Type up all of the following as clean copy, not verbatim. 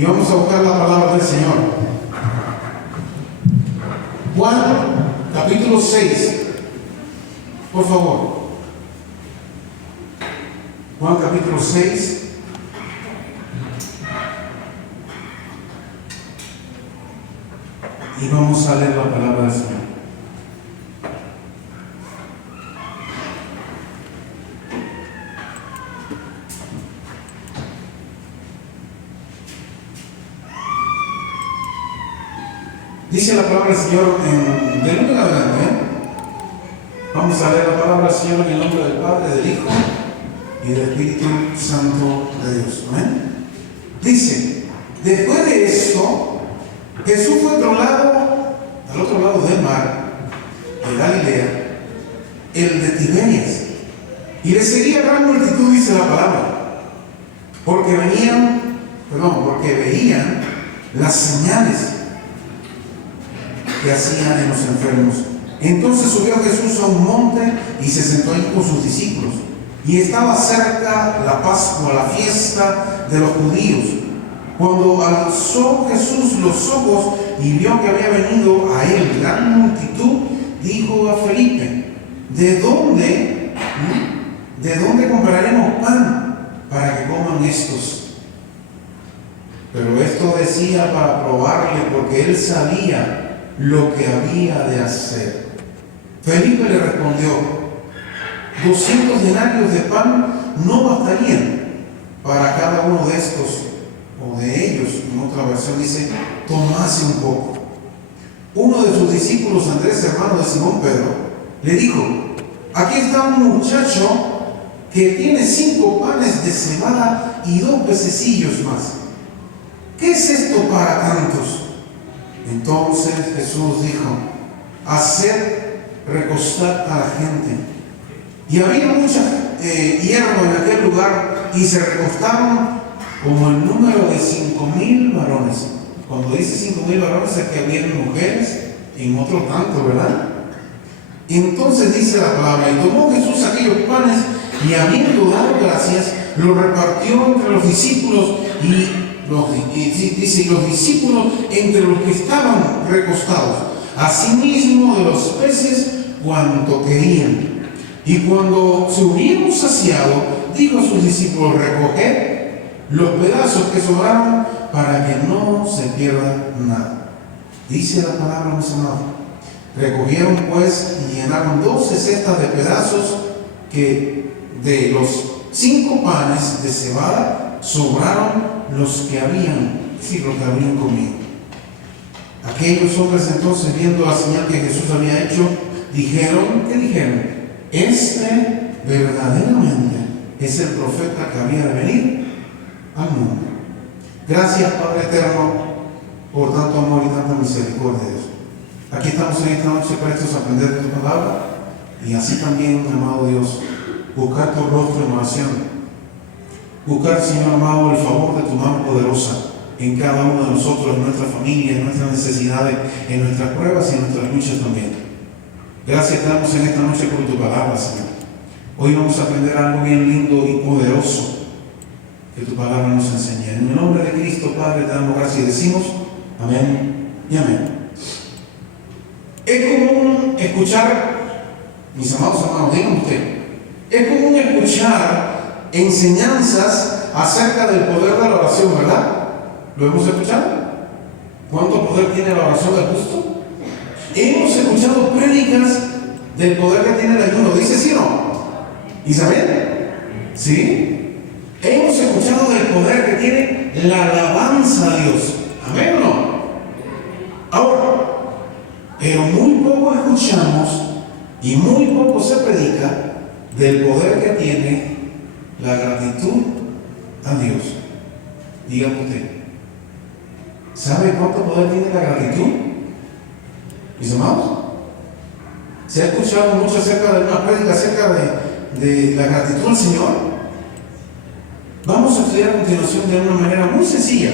y vamos a buscar la palabra del Señor. Juan capítulo 6, por favor. Juan capítulo 6. Y vamos a leer la palabra del Señor. Dice la palabra del Señor de luego en adelante. Vamos a leer la palabra del Señor en el nombre del Padre, del Hijo y del Espíritu Santo de Dios. Amén. Dice: después de esto, Jesús fue al otro lado del mar, de Galilea, el de Tiberias, y le seguía gran multitud, dice la palabra, porque veían las señales que hacían en los enfermos. Entonces subió Jesús a un monte y se sentó ahí con sus discípulos. Y estaba cerca la Pascua, la fiesta de los judíos. Cuando alzó Jesús los ojos y vio que había venido a él gran multitud, dijo a Felipe: ¿De dónde compraremos pan para que coman estos? Pero esto decía para probarle, porque él sabía lo que había de hacer. Felipe le respondió: 200 denarios de pan no bastarían para cada uno de estos, o de ellos. En otra versión dice: tomase un poco. Uno de sus discípulos, Andrés, hermano de Simón Pedro, le dijo: aquí está un muchacho que tiene 5 panes de cebada y 2 pececillos más. ¿Qué es esto para tantos? Entonces Jesús dijo: haced recostar a la gente. Y había mucha hierba en aquel lugar, y se recostaron como el número de 5,000 varones. Cuando dice 5,000 varones es que había mujeres, en otro tanto, ¿verdad? Y entonces dice la palabra: y tomó Jesús aquellos panes, y habiendo dado gracias, los repartió entre los discípulos, dice los discípulos entre los que estaban recostados, asimismo de los peces cuanto querían. Y cuando se hubieron saciado, dijo a sus discípulos: recoged los pedazos que sobraron para que no se pierda nada. Dice la palabra, mis amados. Recogieron pues y llenaron 12 cestas de pedazos, que de los 5 panes de cebada sobraron los que habían comido. Aquellos hombres entonces, viendo la señal que Jesús había hecho, dijeron: ¿qué dijeron? Este verdaderamente es el profeta que había de venir al mundo. Gracias, Padre eterno, por tanto amor y tanta misericordia, Dios. Aquí estamos en esta noche prestos a aprender de tu palabra, y así también, amado Dios, buscar tu rostro en oración. Buscar, Señor amado, el favor de tu mano poderosa en cada uno de nosotros, en nuestra familia, en nuestras necesidades, en nuestras pruebas y en nuestras luchas también. Gracias te damos en esta noche por tu palabra, Señor. Hoy vamos a aprender algo bien lindo y poderoso que tu palabra nos enseña. En el nombre de Cristo, Padre, te damos gracias y decimos amén y amén. Es común escuchar, mis amados hermanos, díganme usted, es común escuchar enseñanzas acerca del poder de la oración, ¿verdad? ¿Lo hemos escuchado? ¿Cuánto poder tiene la oración del justo? Hemos escuchado prédicas del poder que tiene el ayuno. ¿Dice sí o no? ¿Isabel? ¿Sí? Hemos escuchado del poder que tiene la alabanza a Dios. ¿Amén o no? Ahora, pero muy poco escuchamos y muy poco se predica del poder que tiene la gratitud a Dios. Dígame usted, ¿sabe cuánto poder tiene la gratitud? Mis amados, se ha escuchado mucho acerca de una prédica acerca de la gratitud al Señor. Vamos a estudiar a continuación de una manera muy sencilla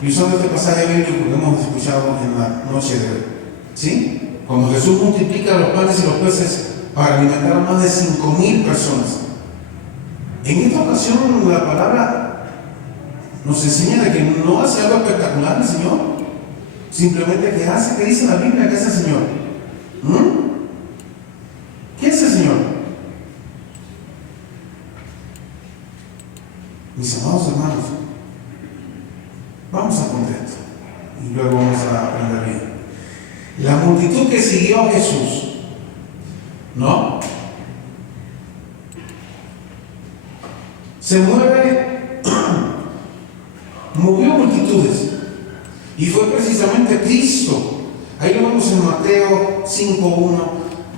y usando este pasaje bíblico que hemos escuchado en la noche de hoy. ¿Sí? Cuando Jesús multiplica los panes y los peces para alimentar a más de 5,000 personas. En esta ocasión la palabra nos enseña de que no hace algo espectacular el Señor, simplemente que hace, ¿qué dice la Biblia que hace el Señor? ¿Qué es el Señor? Mis amados hermanos, vamos a contexto y luego vamos a aprender bien. La multitud que siguió a Jesús, ¿no? Se movió multitudes, y fue precisamente Cristo. Ahí lo vemos en Mateo 5:1,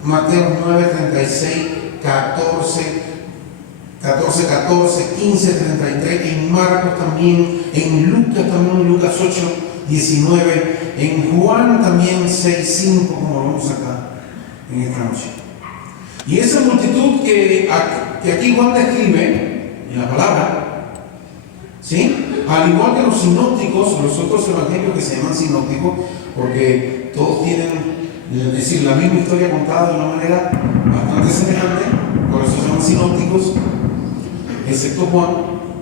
Mateo 9:36, 14, 15:33, en Marcos también, en Lucas también, Lucas 8:19, en Juan también 6:5, como lo vemos acá en esta noche. Y esa multitud que aquí Juan describe en la palabra, ¿sí? Al igual que los sinópticos, los otros evangelios que se llaman sinópticos, porque todos tienen, es decir, la misma historia contada de una manera bastante semejante, por eso se llaman sinópticos, excepto Juan.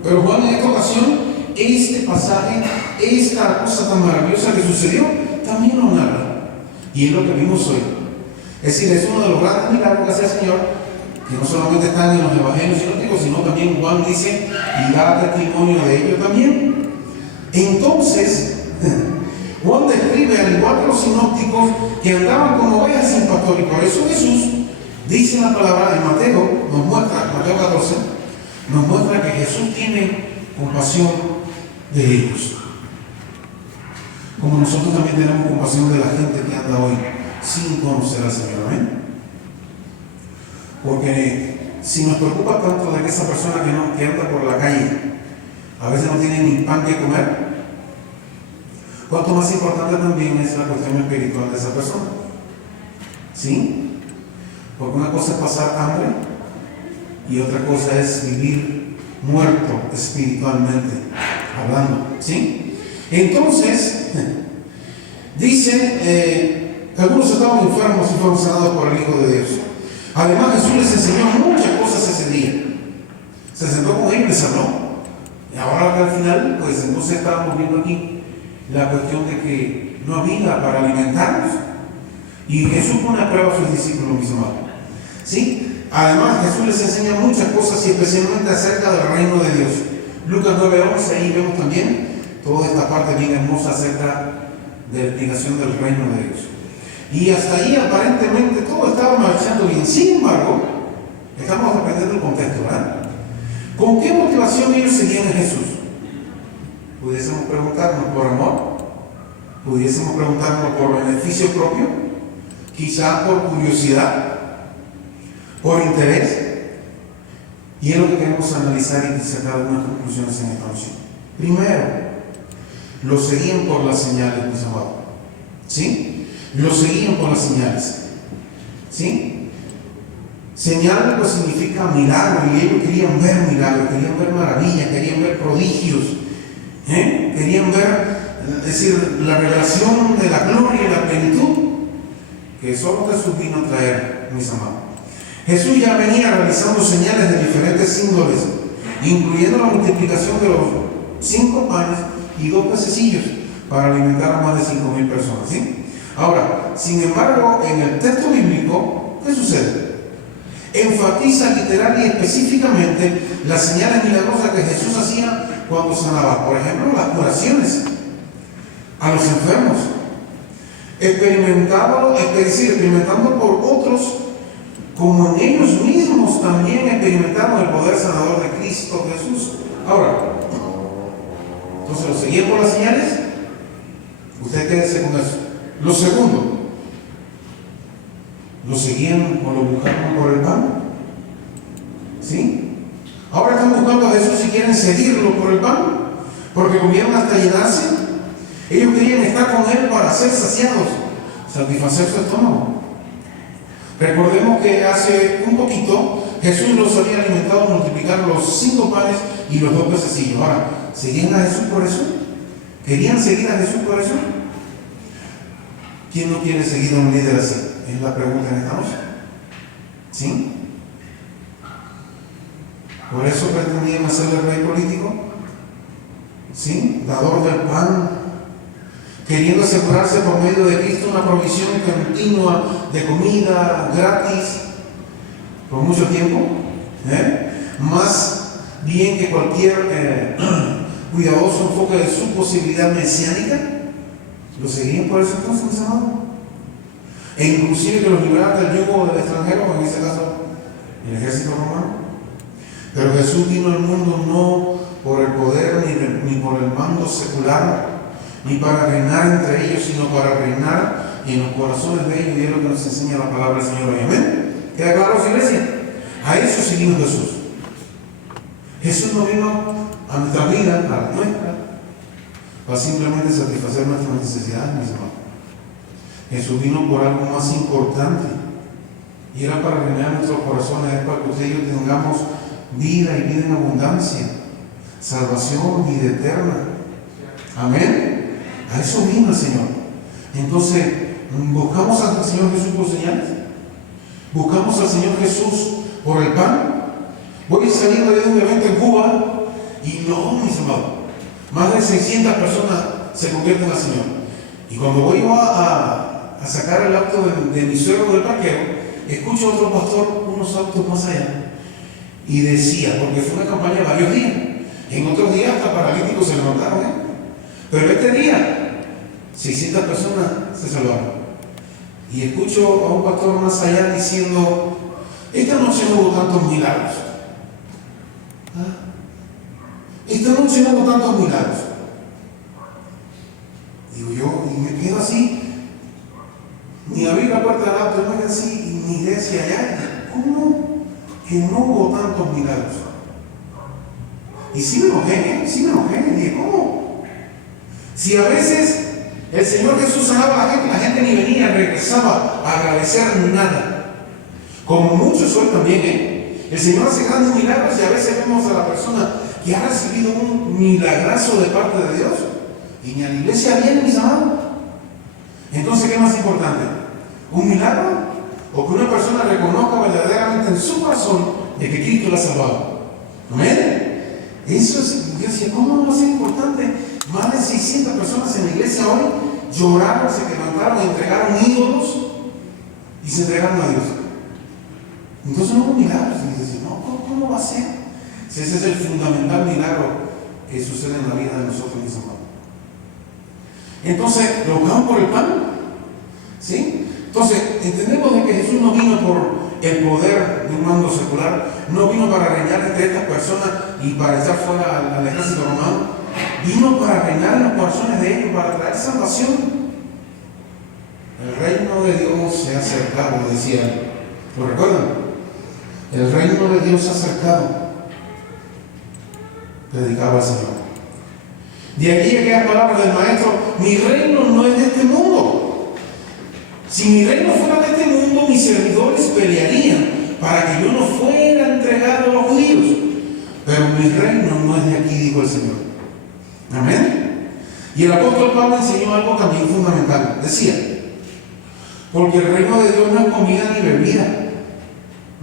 Pero Juan, en esta ocasión, este pasaje, esta cosa tan maravillosa que sucedió, también lo narra. Y es lo que vimos hoy. Es decir, es uno de los grandes milagros que hace el Señor, que no solamente están en los evangelios sinópticos, sino también Juan dice y da testimonio de ello también. Entonces, Juan describe, al igual que los sinópticos, que andaban como ovejas sin pastor, y por eso Jesús dice en la palabra, en Mateo, Mateo 14, nos muestra que Jesús tiene compasión de ellos. Como nosotros también tenemos compasión de la gente que anda hoy sin conocer al Señor. ¿Amén? Porque si nos preocupa tanto de que esa persona que anda por la calle a veces no tiene ni pan que comer, cuanto más importante también es la cuestión espiritual de esa persona. ¿Sí? Porque una cosa es pasar hambre y otra cosa es vivir muerto espiritualmente hablando. ¿Sí? Entonces, dice, algunos estaban enfermos y fueron sanados por el Hijo de Dios. Además, Jesús les enseñó muchas cosas ese día. Se sentó con ellos y les habló. Y ahora al final, pues entonces estábamos viendo aquí la cuestión de que no había para alimentarlos. Y Jesús pone a prueba a sus discípulos, mis amados. ¿Sí? Además, Jesús les enseña muchas cosas y especialmente acerca del reino de Dios. Lucas 9:11, ahí vemos también toda esta parte bien hermosa acerca de la explicación del reino de Dios. Y hasta ahí aparentemente todo estaba marchando bien. Sin embargo, estamos aprendiendo el contexto, ¿verdad? ¿Con qué motivación ellos seguían a Jesús? Pudiésemos preguntarnos por amor, pudiésemos preguntarnos por beneficio propio, quizás por curiosidad, por interés. Y es lo que queremos analizar y sacar algunas conclusiones en esta noche. Primero, lo seguían por las señales, mis amados. ¿Sí? Lo seguían por las señales. ¿Sí? Señal pues significa milagro, y ellos querían ver milagros, querían ver maravillas, querían ver prodigios, querían ver, es decir, la revelación de la gloria y la plenitud que solo Jesús vino a traer, mis amados. Jesús ya venía realizando señales de diferentes índoles, incluyendo la multiplicación de los 5 panes y 2 pececillos para alimentar a más de 5,000 personas. ¿Sí? Ahora, sin embargo, en el texto bíblico, ¿qué sucede? Enfatiza literal y específicamente las señales milagrosas que Jesús hacía cuando sanaba. Por ejemplo, las curaciones a los enfermos. Experimentando por otros, como en ellos mismos también experimentaron el poder sanador de Cristo Jesús. Ahora, entonces, ¿lo seguían por las señales? Usted quédese con eso. Lo segundo, ¿lo seguían o lo buscaban por el pan? ¿Sí? Ahora están buscando a Jesús y quieren seguirlo por el pan, porque comieron hasta llenarse. Ellos querían estar con Él para ser saciados, satisfacer su estómago. Recordemos que hace un poquito Jesús los había alimentado, multiplicar los 5 panes y los 2 pececillos. Ahora, ¿seguían a Jesús por eso? ¿Querían seguir a Jesús por eso? ¿Quién no quiere seguir a un líder así? Es la pregunta en esta noche. ¿Sí? ¿Por eso pretendían hacerle rey político? ¿sí? Dador del pan, queriendo asegurarse por medio de Cristo una provisión continua de comida gratis por mucho tiempo, más bien que cualquier cuidadoso enfoque de su posibilidad mesiánica. ¿Lo seguían por eso entonces, mis amados? E inclusive que los liberaran del yugo del extranjero, en este caso el ejército romano. Pero Jesús vino al mundo no por el poder ni por el mando secular, ni para reinar entre ellos, sino para reinar en los corazones de ellos. Y es lo que nos enseña la palabra del Señor. Amén. ¿Queda claro, iglesia? A eso sí vino Jesús. Jesús no vino a nuestra vida, a la nuestra, para simplemente satisfacer nuestras necesidades, mis hermanos. Jesús vino por algo más importante, y era para reinar nuestros corazones, es para que usted y yo tengamos vida y vida en abundancia, salvación, vida eterna. Amén. A eso vino el Señor. Entonces, buscamos al Señor Jesús por señales, buscamos al Señor Jesús por el pan. Voy saliendo de un evento en Cuba y no, mis amados, más de 600 personas se convierten al Señor. Y cuando voy a sacar el auto de mi suegro del parqueo, escucho a otro pastor unos autos más allá y decía, porque fue una campaña de varios días, en otros días hasta paralíticos se levantaron, pero este día 600 personas se salvaron. Y escucho a un pastor más allá diciendo, esta noche no hubo tantos milagros. Esta noche no hubo tantos milagros. Digo yo, y me quedo así, ni abrí la puerta del auto, me quedé así, y miré hacia allá. ¿Cómo que no hubo tantos milagros? Y sí me enojé, y dije, ¿cómo? Si a veces el Señor Jesús sanaba a la gente ni venía, regresaba a agradecer nada. Como muchos hoy también, el Señor hace grandes milagros y a veces vemos a la persona que ha recibido un milagrazo de parte de Dios y ni a la iglesia viene, mis amados. Entonces, ¿qué es más importante? ¿Un milagro? ¿O que una persona reconozca verdaderamente en su corazón de que Cristo la ha salvado? ¿Amén? Eso es, yo decía, ¿cómo no va a ser importante? Más de 600 personas en la iglesia hoy lloraron, se levantaron, entregaron ídolos y se entregaron a Dios. Entonces no hubo milagros. Y dices, no, ¿cómo va a ser? Si ese es el fundamental milagro que sucede en la vida de nosotros, mis amados. Entonces, ¿lo buscamos por el pan? ¿Sí? Entonces, entendemos de que Jesús no vino por el poder de un mando secular, no vino para reinar entre estas personas y para echar fuera al ejército romano, vino para reinar en los corazones de ellos, para traer salvación. El reino de Dios se ha acercado, decía. ¿Lo recuerdan? El reino de Dios se ha acercado, predicaba el Señor. De aquí aquellas palabras del maestro, mi reino no es de este mundo. Si mi reino fuera de este mundo, mis servidores pelearían para que yo no fuera entregado a los judíos. Pero mi reino no es de aquí, dijo el Señor. Amén. Y el apóstol Pablo enseñó algo también fundamental. Decía, porque el reino de Dios no es comida ni bebida.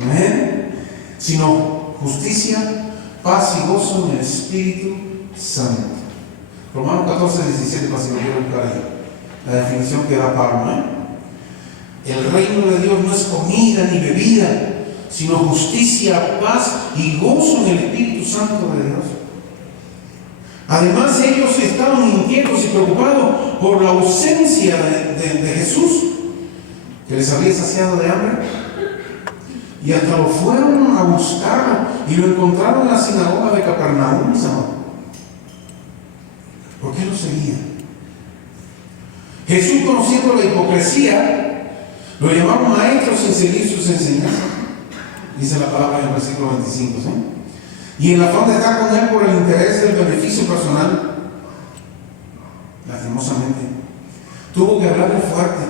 Amén. Sino justicia, paz y gozo en el Espíritu Santo. Romanos 14, 17, para si lo quiero buscar ahí. La definición que da Pablo, El reino de Dios no es comida ni bebida, sino justicia, paz y gozo en el Espíritu Santo de Dios. Además, ellos estaban inquietos y preocupados por la ausencia de Jesús, que les había saciado de hambre. Y hasta lo fueron a buscar y lo encontraron en la sinagoga de Capernaum. ¿Por qué lo seguían? Jesús, conociendo la hipocresía, lo llamaron maestros sin seguir sus enseñanzas. Dice la palabra en el versículo 25. ¿Sí? Y en la afán de estar con él por el interés del beneficio personal, lastimosamente, tuvo que hablarle fuerte,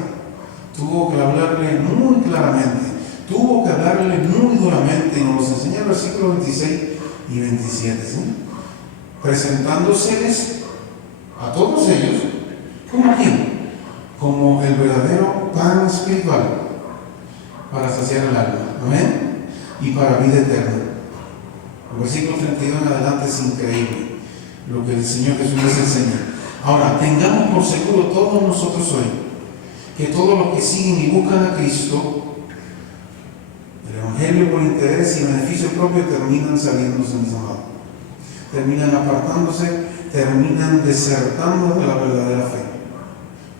tuvo que hablarle muy claramente, tuvo que hablarle muy duramente, y nos enseña el versículo 26 y 27, ¿sí? Presentándoseles a todos ellos, ¿como quién? Como el verdadero pan espiritual para saciar el alma, amén, y para vida eterna. El versículo 32 en adelante es increíble lo que el Señor Jesús les enseña. Ahora, tengamos por seguro todos nosotros hoy que todos los que siguen y buscan a Cristo, el Evangelio por interés y beneficio propio, terminan saliéndose, mis amados. Terminan apartándose, terminan desertando de la verdadera fe.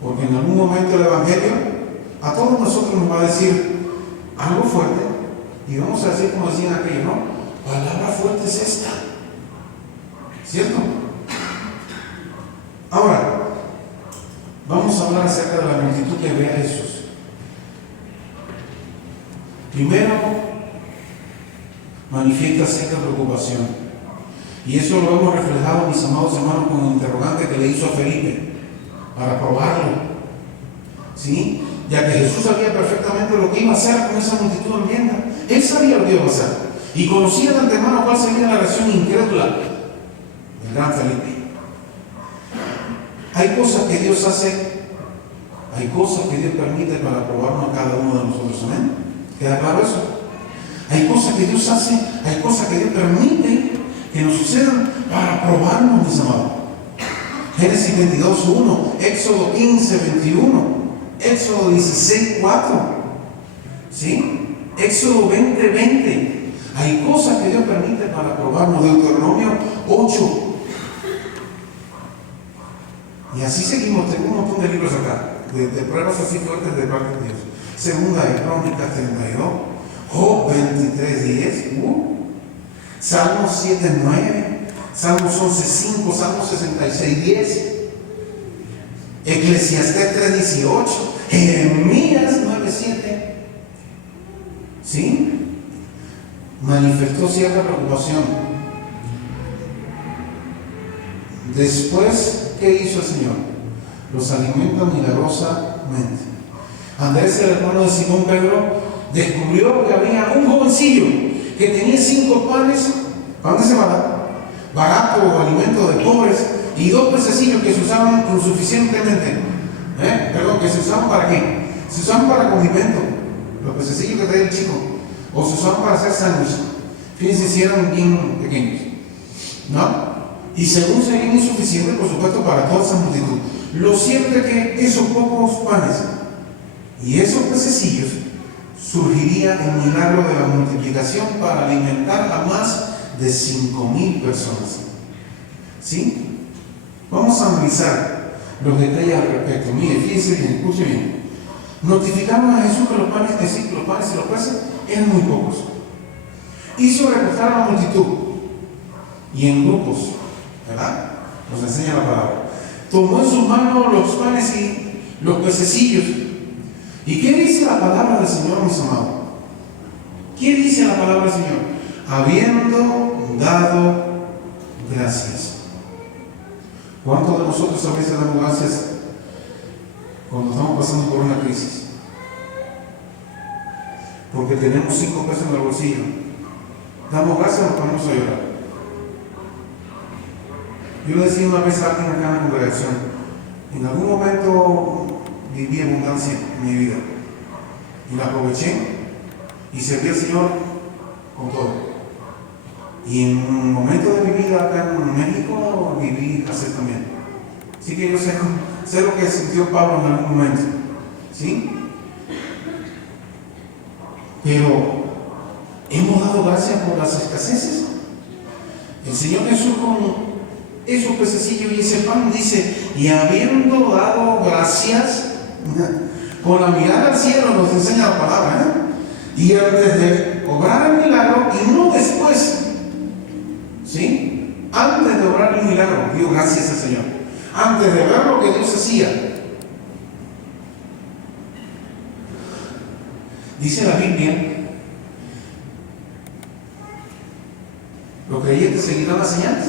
Porque en algún momento el Evangelio a todos nosotros nos va a decir algo fuerte, y vamos a decir como decían aquellos, ¿no? Palabra fuerte es esta. ¿Cierto? Ahora, vamos a hablar acerca de la multitud que ve a Jesús. Primero, manifiesta cierta preocupación. Y eso lo hemos reflejado, mis amados hermanos, con el interrogante que le hizo a Felipe, para probarlo. ¿Sí? Ya que Jesús sabía perfectamente lo que iba a hacer con esa multitud hambrienta. Él sabía lo que iba a hacer. Y conocía de antemano cuál sería la reacción incrédula del gran Felipe. Hay cosas que Dios hace, hay cosas que Dios permite para probarnos a cada uno de nosotros. ¿Amén? ¿Queda claro eso? Hay cosas que Dios hace, hay cosas que Dios permite que nos sucedan para probarnos, mis amados. Génesis 22:1, Éxodo 15:21, Éxodo 16:4, ¿sí? Éxodo 20:20. Hay cosas que Dios permite para probarnos. Deuteronomio 8. Y así seguimos. Tengo un montón de libros acá, de pruebas así fuertes de parte de Dios. Segunda de Crónicas 32, Job 23:10, Salmos 7:9, Salmos 11:5, Salmos 66:10, Eclesiastés 3:18, Jeremías 9:7. ¿Sí? Manifestó cierta preocupación. Después, ¿qué hizo el Señor? Los alimenta milagrosamente. Andrés, el hermano de Simón Pedro, descubrió que había un jovencillo que tenía 5 panes, pan de cebada, barato, alimento de pobres, y 2 pececillos que se usaban insuficientemente. Que se usaban ¿para qué? Se usaban para condimento, los pececillos que traía el chico, o se usaban para hacer sándwiches. Fíjense si eran bien pequeños, ¿no? Y según serían insuficientes, por supuesto, para toda esa multitud. Lo cierto es que esos pocos panes y esos pececillos surgiría el milagro de la multiplicación para alimentar a más de 5,000 personas. ¿Sí? Vamos a analizar los detalles al respecto. Mire, fíjense bien, escuche bien. Notificaron a Jesús que los panes y los peces eran muy pocos. Hizo recostar a la multitud y en grupos, ¿verdad? Nos enseña la palabra. Tomó en sus manos los panes y los pececillos. ¿Y qué dice la palabra del Señor, mis amados? ¿Qué dice la palabra del Señor? Habiendo dado gracias. ¿Cuántos de nosotros a veces damos gracias cuando estamos pasando por una crisis? Porque tenemos 5 pesos en el bolsillo. Damos gracias o nos ponemos a llorar. Yo le decía una vez a alguien acá en la congregación, en algún momento viví abundancia en mi vida y la aproveché y serví al Señor con todo. Y en un momento de mi vida acá en México viví así también. Así que yo sé lo que sintió Pablo en algún momento, ¿sí? Pero hemos dado gracias por las escaseces. El Señor Jesús con esos pececillos y ese pan dice, y habiendo dado gracias, con la mirada al cielo nos enseña la palabra, y antes de obrar el milagro y no después, ¿sí? Antes de obrar el milagro dio gracias al Señor, antes de ver lo que Dios hacía. Dice la Biblia, los creyentes seguirán las señales.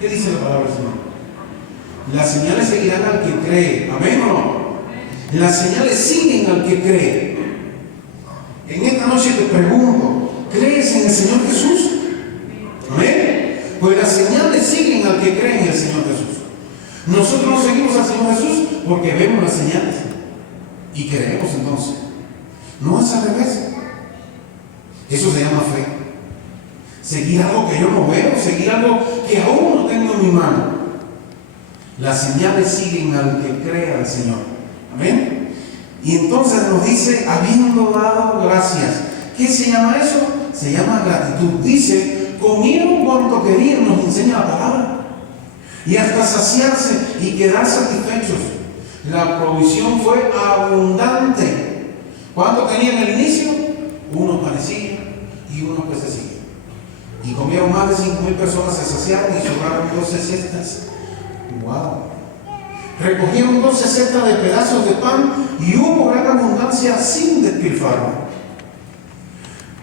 ¿Qué dice la palabra del Señor? Las señales seguirán al que cree. ¿Amén o no? Las señales siguen al que cree. En esta noche te pregunto, ¿crees en el Señor Jesús? ¿Amén? Pues las señales siguen al que cree en el Señor Jesús. Nosotros no seguimos al Señor Jesús porque vemos las señales y creemos entonces. No es al revés. Eso se llama fe. seguir algo que yo no veo, seguir algo que aún no tengo en mi mano. Las señales siguen al que cree al Señor. Amén. Y entonces nos dice, habiendo dado gracias. ¿Qué se llama eso? Se llama gratitud. Dice, comieron cuanto querían, nos enseña la palabra. Y hasta saciarse y quedar satisfechos. La provisión fue abundante. ¿Cuánto tenían al inicio? Unos panecillos y unos pececillos. Y comieron más de 5,000 personas, se saciaron y sobraron 12 cestas. ¡Wow! Recogieron 12 cestas de pedazos de pan y hubo gran abundancia sin despilfarro.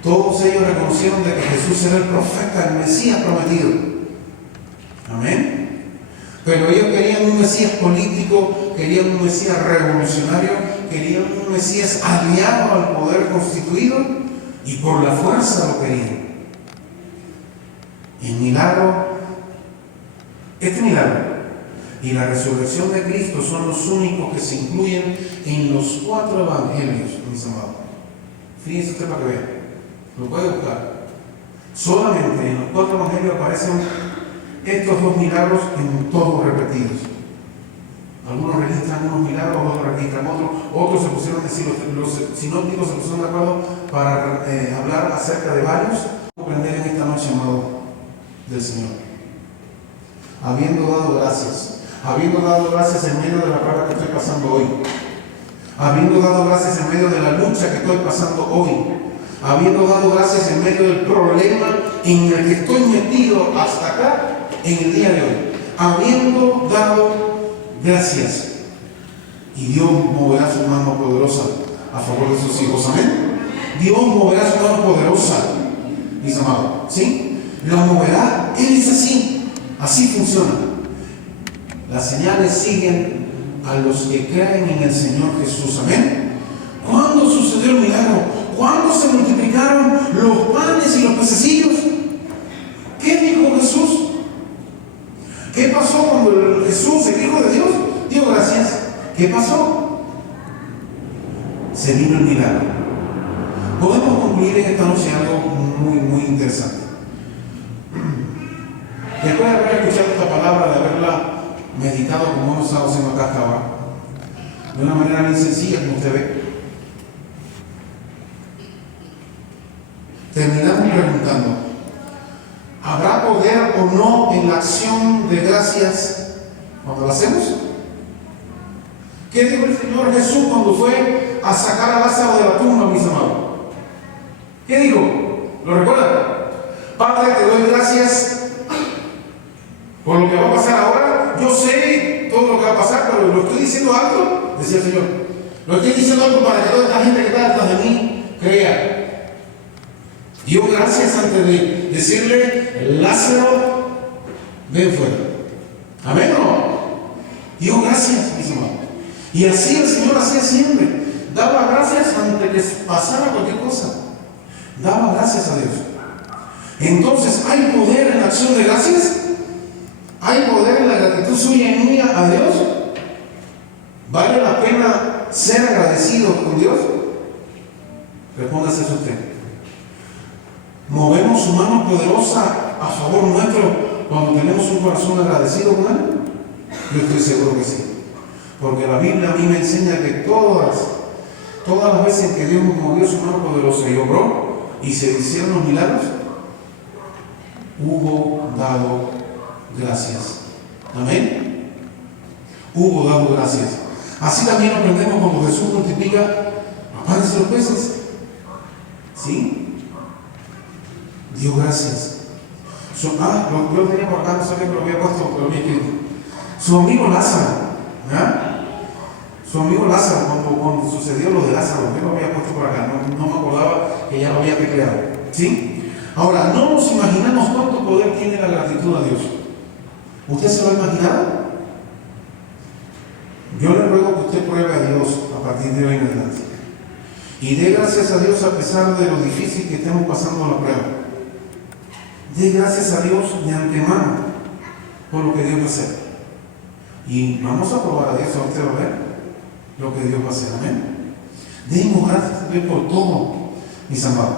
Todos ellos reconocieron de que Jesús era el profeta, el Mesías prometido. Amén. Pero ellos querían un Mesías político, querían un Mesías revolucionario, querían un Mesías aliado al poder constituido y por la fuerza lo querían. El milagro, este milagro y la resurrección de Cristo son los únicos que se incluyen en los 4 evangelios, mis amados. Fíjense usted para que vean, lo puede buscar. Solamente en los 4 evangelios aparecen estos 2 milagros en todos repetidos. Algunos registran unos milagros, otros registran otros se pusieron a decir, los sinópticos se pusieron de acuerdo para hablar acerca de varios. Aprender en esta noche, amado, del Señor. Habiendo dado gracias en medio de la prueba que estoy pasando hoy, habiendo dado gracias en medio de la lucha que estoy pasando hoy, habiendo dado gracias en medio del problema en el que estoy metido hasta acá en el día de hoy, habiendo dado gracias, y Dios moverá su mano poderosa a favor de sus hijos. Amén. Dios moverá su mano poderosa, mis amados, ¿sí? La moverá. Él es así funciona. Las señales siguen a los que creen en el Señor Jesús. Amén. ¿Cuándo sucedió el milagro? ¿Cuándo se multiplicaron los panes y los pececillos? ¿Qué dijo Jesús? ¿Qué pasó cuando Jesús, el Hijo de Dios, dio gracias? ¿Qué pasó? Se vino el milagro. Podemos concluir en esta noche algo muy interesante. Después de haber escuchado esta palabra, de haberla meditado como hemos estado haciendo acá hasta ahora, de una manera bien sencilla, como usted ve, terminamos preguntando: ¿habrá poder o no en la acción de gracias cuando lo hacemos? ¿Qué dijo el Señor Jesús cuando fue a sacar a Lázaro de la tumba, mis amados? ¿Qué dijo? ¿Lo recuerdan? Padre, te doy gracias por lo que va a pasar ahora. Yo sé todo lo que va a pasar, pero lo estoy diciendo alto, decía el Señor. Lo estoy diciendo alto para que toda esta gente que está detrás de mí crea. Dio gracias antes de decirle: Lázaro, ven fuera. Amén, ¿no? Dio gracias, mis amados. Y así el Señor hacía siempre. Daba gracias antes que pasara cualquier cosa. Daba gracias a Dios. Entonces, ¿hay poder en la acción de gracias? ¿Hay poder en la gratitud suya y mía a Dios? ¿Vale la pena ser agradecido con Dios? Respóndase usted. ¿Movemos su mano poderosa a favor nuestro cuando tenemos un corazón agradecido con Él? Yo estoy seguro que sí. Porque la Biblia a mí me enseña que todas las veces que Dios movió su mano poderosa y obró y se hicieron los milagros, hubo dado gracias. Amén. Hubo dado gracias. Así también aprendemos cuando Jesús multiplica los panes y los peces. ¿Sí? Dio gracias. Yo lo tenía por acá, no sabía que lo había puesto, pero lo había escrito. Su amigo Lázaro, ¿ya? Su amigo Lázaro, cuando sucedió lo de Lázaro, yo lo había puesto por acá, no me acordaba que ya lo había tecleado. ¿Sí? Ahora, no nos imaginamos cuánto poder tiene la gratitud a Dios. ¿Usted se lo ha imaginado? Yo le ruego que usted pruebe a Dios a partir de hoy en adelante. Y dé gracias a Dios a pesar de lo difícil que estemos pasando la prueba. Dé gracias a Dios de antemano por lo que Dios va a hacer. Y vamos a probar a Dios, a usted va a ver lo que Dios va a hacer. Amén. Demos gracias a Dios por todo, mis amados.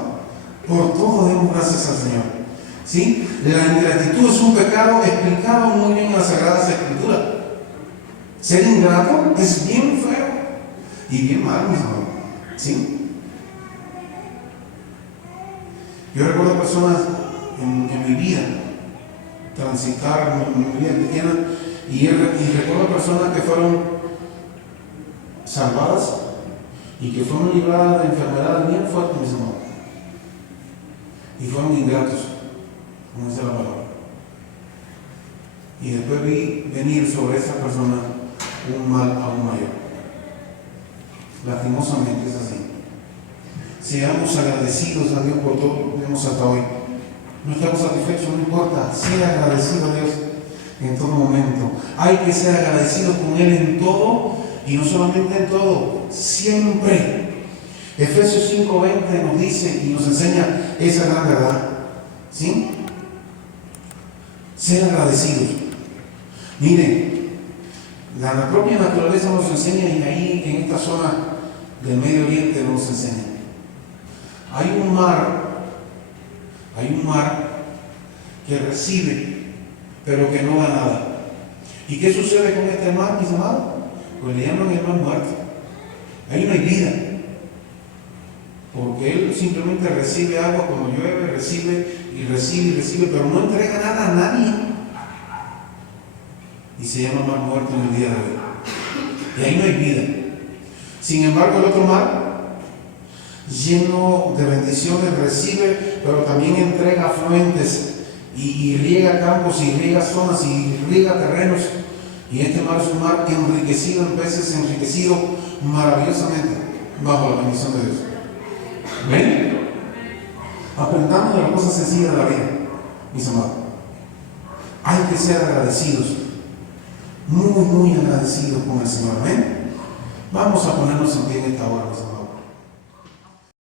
Por todo demos gracias al Señor. ¿Sí? La ingratitud es un pecado explicado muy bien en las Sagradas Escrituras. Ser ingrato es bien feo y bien malo, mis hermanos. ¿Sí? Yo recuerdo personas en mi vida, transitar en mi vida cristiana, y recuerdo personas que fueron salvadas y que fueron libradas de enfermedades bien fuertes, mis hermanos. Y fueron ingratos, como dice la palabra. Y después vi venir sobre esa persona un mal aún mayor. Lastimosamente es así. Seamos agradecidos a Dios por todo lo que tenemos hasta hoy. No estamos satisfechos, no importa. Sea agradecido a Dios en todo momento. Hay que ser agradecido con Él en todo, y no solamente en todo, siempre. Efesios 5:20 nos dice y nos enseña esa gran verdad. ¿Sí? Ser agradecidos. Miren, la propia naturaleza nos enseña, y ahí en esta zona del Medio Oriente nos enseña. Hay un mar que recibe, pero que no da nada. ¿Y qué sucede con este mar, mis amados? Pues le llaman el mar muerto. Ahí no hay vida, porque él simplemente recibe agua cuando llueve, recibe, pero no entrega nada a nadie. Y se llama mar muerto en el día de hoy. Y ahí no hay vida. Sin embargo, el otro mar, lleno de bendiciones, recibe, pero también entrega fuentes y riega campos y riega zonas y riega terrenos. Y este mar es un mar enriquecido en peces, enriquecido maravillosamente bajo la bendición de Dios. ¿Ven? Aprendamos de las cosas sencillas de la vida, mis amados. Hay que ser agradecidos, muy agradecidos con el Señor. ¿Ven? Vamos a ponernos en pie en esta hora.